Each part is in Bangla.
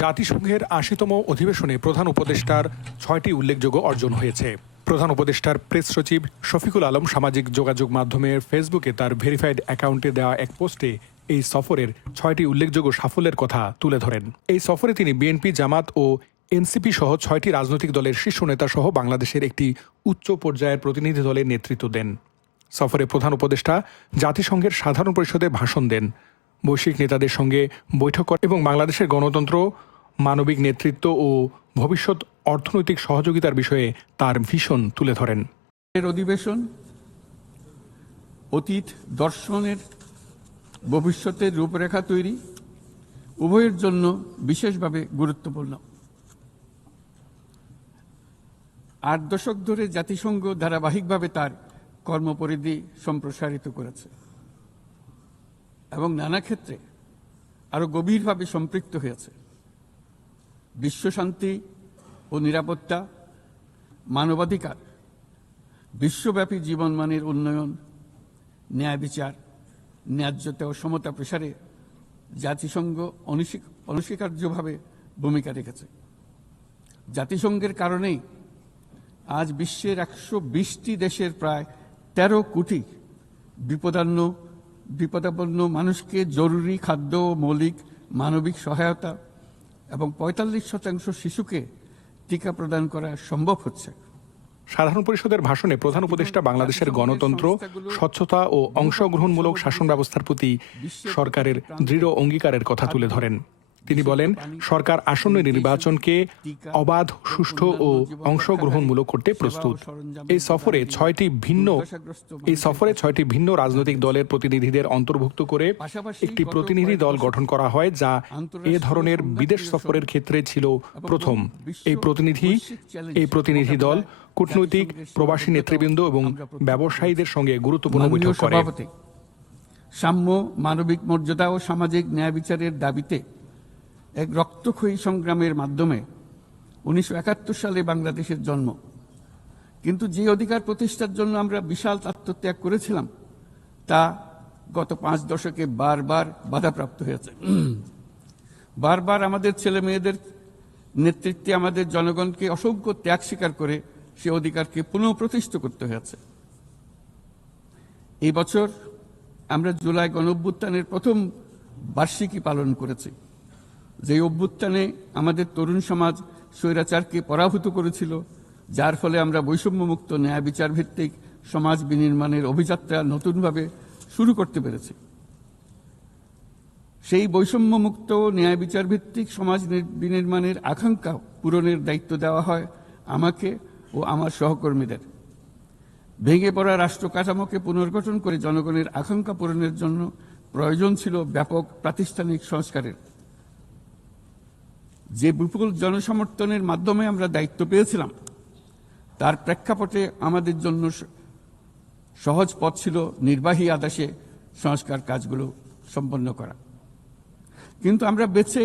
জাতিসংঘের আশিতম অধিবেশনে প্রধান উপদেষ্টার ছয়টি উল্লেখযোগ্য অর্জন হয়েছে। প্রধান উপদেষ্টার প্রেস সচিব শফিকুল আলম সামাজিক যোগাযোগ মাধ্যমের ফেসবুকে তার ভেরিফাইড অ্যাকাউন্টে দেওয়া এক পোস্টে এই সফরের ছয়টি উল্লেখযোগ্য সাফল্যের কথা তুলে ধরেন। এই সফরে তিনি বিএনপি, জামাত ও এনসিপি সহ ছয়টি রাজনৈতিক দলের শীর্ষ নেতা সহ বাংলাদেশের একটি উচ্চ পর্যায়ের প্রতিনিধি দলের নেতৃত্ব দেন। সফরে প্রধান উপদেষ্টা জাতিসংঘের সাধারণ পরিষদে ভাষণ দেন। বৈশ্বিক নেতাদের সঙ্গে বৈঠক করেন এবং বাংলাদেশের গণতন্ত্র, মানবিক নেতৃত্ব ও ভবিষ্যৎ অর্থনৈতিক সহযোগিতার বিষয়ে তার ভীষণ তুলে ধরেন। এর অধিবেশন, অতীত দর্শনের ভবিষ্যতের রূপরেখা তৈরি, উভয়ের জন্য বিশেষভাবে গুরুত্বপূর্ণ। আট দশক ধরে জাতিসংঘ ধারাবাহিকভাবে তার কর্মপরিধি সম্প্রসারিত করেছে। এবং নানা ক্ষেত্রে আরও গভীরভাবে সম্পৃক্ত হয়েছে। বিশ্বশান্তি ও নিরাপত্তা, মানবাধিকার, বিশ্বব্যাপী জীবনমানের উন্নয়ন, ন্যায় বিচার, ন্যায্যতা ও সমতা প্রসারে জাতিসংঘ অনস্বী- অনস্বীকার্যভাবে ভূমিকা রেখেছে। জাতিসংঘের কারণেই আজ বিশ্বের একশো বিশটি দেশের প্রায় তেরো কোটি বিপদান্ন বিপদাপন্ন মানুষকে জরুরি খাদ্য, মৌলিক, মানবিক সহায়তা এবং পঁয়তাল্লিশ শতাংশ শিশুকে টিকা প্রদান করা সম্ভব হচ্ছে। সাধারণ পরিষদের ভাষণে প্রধান উপদেষ্টা বাংলাদেশের গণতন্ত্র, স্বচ্ছতা ও অংশগ্রহণমূলক শাসন ব্যবস্থার প্রতি সরকারের দৃঢ় অঙ্গীকারের কথা তুলে ধরেন। তিনি বলেন সরকার আসন্ন নির্বাচনকে অবাধ সুষ্ঠু ও অংশগ্রহণমূলক করতে প্রস্তুত। এই সফরে ছয়টি ভিন্ন এই সফরে ছয়টি ভিন্ন রাজনৈতিক দলের প্রতিনিধিদের অন্তর্ভুক্ত করে একটি প্রতিনিধি দল গঠন করা হয় যা এ ধরনের বিদেশ সফরের ক্ষেত্রে ছিল প্রথম। এই প্রতিনিধি এই প্রতিনিধি দল কূটনৈতিক প্রবাসী নেতৃবৃন্দ এবং ব্যবসায়ীদের সঙ্গে গুরুত্বপূর্ণ বৈঠক করে। সাম্য মানবিক মর্যাদা ও সামাজিক ন্যায় বিচারের দাবিতে এক রক্তক্ষয়ী সংগ্রামের মাধ্যমে উনিশশো একাত্তর সালে বাংলাদেশের জন্ম। কিন্তু যে অধিকার প্রতিষ্ঠার জন্য আমরা বিশাল আত্মত্যাগ করেছিলাম, তা গত পাঁচ দশকে বারবার বাধাপ্রাপ্ত হয়েছে। বারবার আমাদের ছেলে মেয়েদের নেতৃত্বে আমাদের জনগণকে অসংখ্য ত্যাগ স্বীকার করে সে অধিকারকে পুনঃপ্রতিষ্ঠিত করতে হয়েছে। এই বছর আমরা জুলাই গণ অভ্যুত্থানের প্রথম বার্ষিকী পালন করেছি। যে অভ্যুত্থানে আমাদের তরুণ সমাজ স্বৈরাচারকে পরাভূত করেছিল, যার ফলে আমরা বৈষম্যমুক্ত ন্যায় বিচার ভিত্তিক সমাজ বিনির্মাণের অভিযাত্রা নতুনভাবে শুরু করতে পেরেছি। সেই বৈষম্যমুক্ত ন্যায় বিচার ভিত্তিক সমাজ বিনির্মাণের আকাঙ্ক্ষা পূরণের দায়িত্ব দেওয়া হয় আমাকে ও আমার সহকর্মীদের। ভেঙে পড়া রাষ্ট্র কাঠামোকে পুনর্গঠন করে জনগণের আকাঙ্ক্ষা পূরণের জন্য প্রয়োজন ছিল ব্যাপক প্রাতিষ্ঠানিক সংস্কারের। যে বিপুল জনসমর্থনের মাধ্যমে আমরা দায়িত্ব পেয়েছিলাম, তার প্রেক্ষাপটে আমাদের জন্য সহজ পথ ছিল নির্বাহী আদেশে সংস্কার কাজগুলো সম্পন্ন করা। কিন্তু আমরা বেছে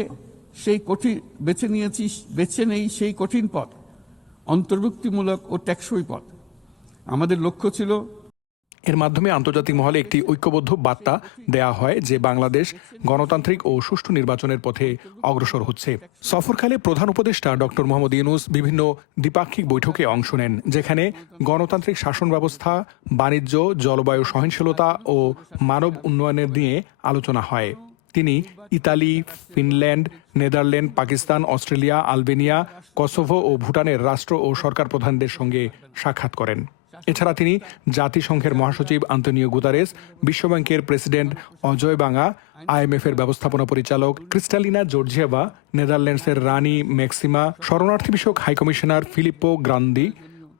সেই কঠিন, বেছে নিয়েছি, বেছে নেই সেই কঠিন পথ, অন্তর্ভুক্তিমূলক ও টেকসই পথ। আমাদের লক্ষ্য ছিল এর মাধ্যমে আন্তর্জাতিক মহলে একটি ঐক্যবদ্ধ বার্তা দেয়া হয় যে বাংলাদেশ গণতান্ত্রিক ও সুষ্ঠু নির্বাচনের পথে অগ্রসর হচ্ছে। সফরকালে প্রধান উপদেষ্টা ডক্টর মোহাম্মদ ইউনুস বিভিন্ন দ্বিপাক্ষিক বৈঠকে অংশ নেন, যেখানে গণতান্ত্রিক শাসন ব্যবস্থা, বাণিজ্য, জলবায়ু সহনশীলতা ও মানব উন্নয়নের নিয়ে আলোচনা হয়। তিনি Italy, Finland, Netherland, Pakistan, Australia, Albania, Kosovo ও ভুটানের রাষ্ট্র ও সরকার প্রধানদের সঙ্গে সাক্ষাৎ করেন। এছাড়া তিনি জাতিসংঘের মহাসচিব আন্তনিও গুতারেস, বিশ্বব্যাংকের প্রেসিডেন্ট অজয় বাঙা আইএমএফ এর ব্যবস্থাপনা পরিচালক ক্রিস্টালিনা জর্জিয়েভা নেদারল্যান্ডসের রানী ম্যাক্সিমা, শরণার্থী বিষয়ক হাইকমিশনার ফিলিপ্পো গ্রান্দি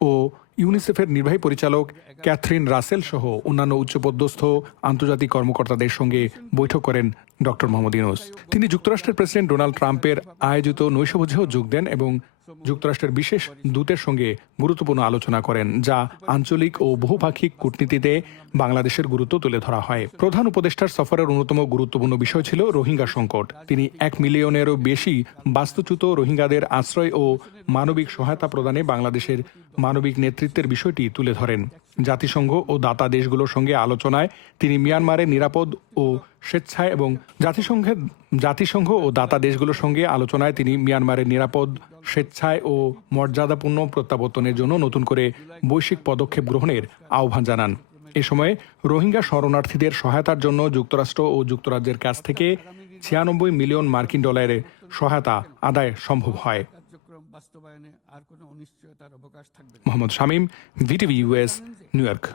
ও ইউনিসেফের নির্বাহী পরিচালক ক্যাথরিন রাসেল সহ অন্যান্য উচ্চপদস্থ আন্তর্জাতিক কর্মকর্তাদের সঙ্গে বৈঠক করেন ডক্টর মোহাম্মদ ইউনুস। তিনি যুক্তরাষ্ট্রের প্রেসিডেন্ট ডোনাল্ড ট্রাম্পের আয়োজিত নৈশভোজেও যোগ দেন এবং যুক্তরাষ্ট্রের বিশেষ দূতের সঙ্গে গুরুত্বপূর্ণ আলোচনা করেন, যা আঞ্চলিক ও বহুপাক্ষিক কূটনীতিতে বাংলাদেশের গুরুত্ব তুলে ধরা হয়। প্রধান উপদেষ্টার সফরের অন্যতম গুরুত্বপূর্ণ বিষয় ছিল রোহিঙ্গা সংকট। তিনি এক মিলিয়নেরও বেশি বাস্তুচ্যুত রোহিঙ্গাদের আশ্রয় ও মানবিক সহায়তা প্রদানে বাংলাদেশের মানবিক নেতৃত্বের বিষয়টি তুলে ধরেন। জাতিসংঘ ও দাতা দেশগুলোর সঙ্গে আলোচনায় তিনি মিয়ানমারে নিরাপদ ও স্বেচ্ছায় এবং জাতিসংঘের জাতিসংঘ ও দাতা দেশগুলোর সঙ্গে আলোচনায় তিনি মিয়ানমারের নিরাপদ, স্বেচ্ছায় ও মর্যাদাপূর্ণ প্রত্যাবর্তনের জন্য নতুন করে বৈশ্বিক পদক্ষেপ গ্রহণের আহ্বান জানান। এ সময় রোহিঙ্গা শরণার্থীদের সহায়তার জন্য যুক্তরাষ্ট্র ও যুক্তরাজ্যের কাছ থেকে ছিয়ানব্বই মিলিয়ন মার্কিন ডলারের সহায়তা আদায় সম্ভব হয়। বাস্তবায়নে আর কোনো অনিশ্চয়তার অবকাশ থাকবে Mohammad Shamim VTV US New York.